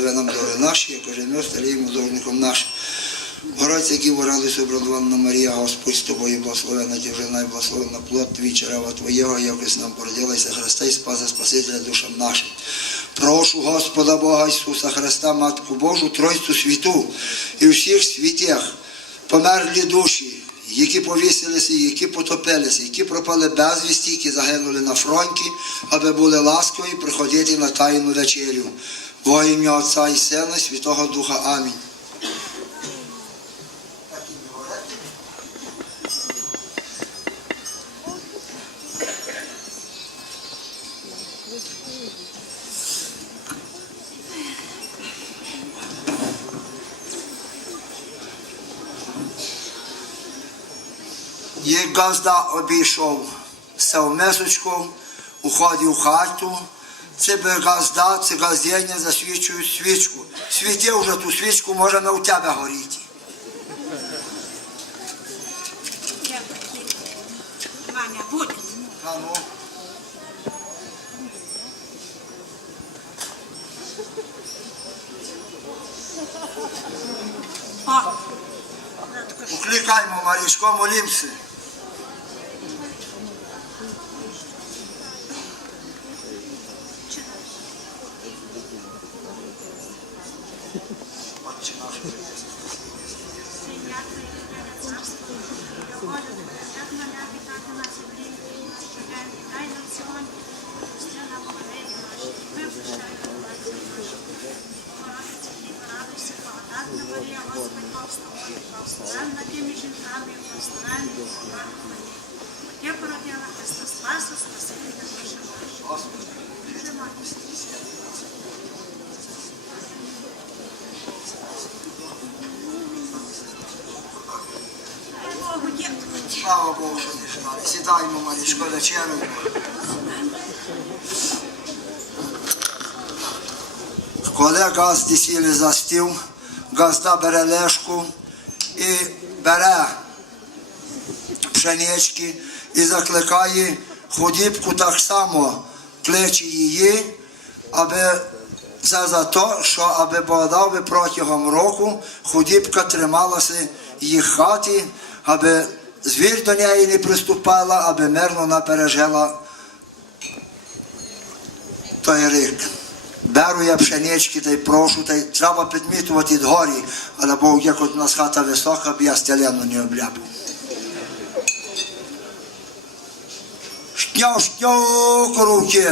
остави нам дори наші, як уже ми старіємо должником нашим. Городці, які воралися, обрадована Марія, Господь з тобою, благословена дівжина і благословена плод твій, черева Твоєго, якось нам породилася Христа і спаси Спасителя душам нашим. Прошу Господа Бога Ісуса Христа, Матку Божу, Тройцю світу і всіх світях, померлі душі, які повісилися, які потопилися, які пропали безвісті, які загинули на фронті, аби були ласкові приходити на тайну вечерю. Во ім'я Отця і Сина, Святого Духа. Амінь. Як газда обійшов мисочку, уходив в хату, це газда, це газдєння засвічують свічку. Світи вже ту свічку, може на у тебе горіти. Ваня, будь. А ну. Укликаймо, Марішко, молімся. Ти породила Христа Спаса, Спасителя душа наша. Господи, слава Богу, що зійшла. Сідаємо, Марішко, вечерю. Коли газді сіли за стіл, газда бере лешку і бере пшенички і закликає худібку так само кличе її, аби це за те, що аби Бог дав би протягом року худібка трималася їх хаті, аби звір до неї не приступала, аби мирно вона пережила той рік. Беру я пшенички та й прошу, та й треба підмітувати дгорі, але Бог як от у нас хата висока, б я стелену не обляпав. Шньо, шньо, коровки,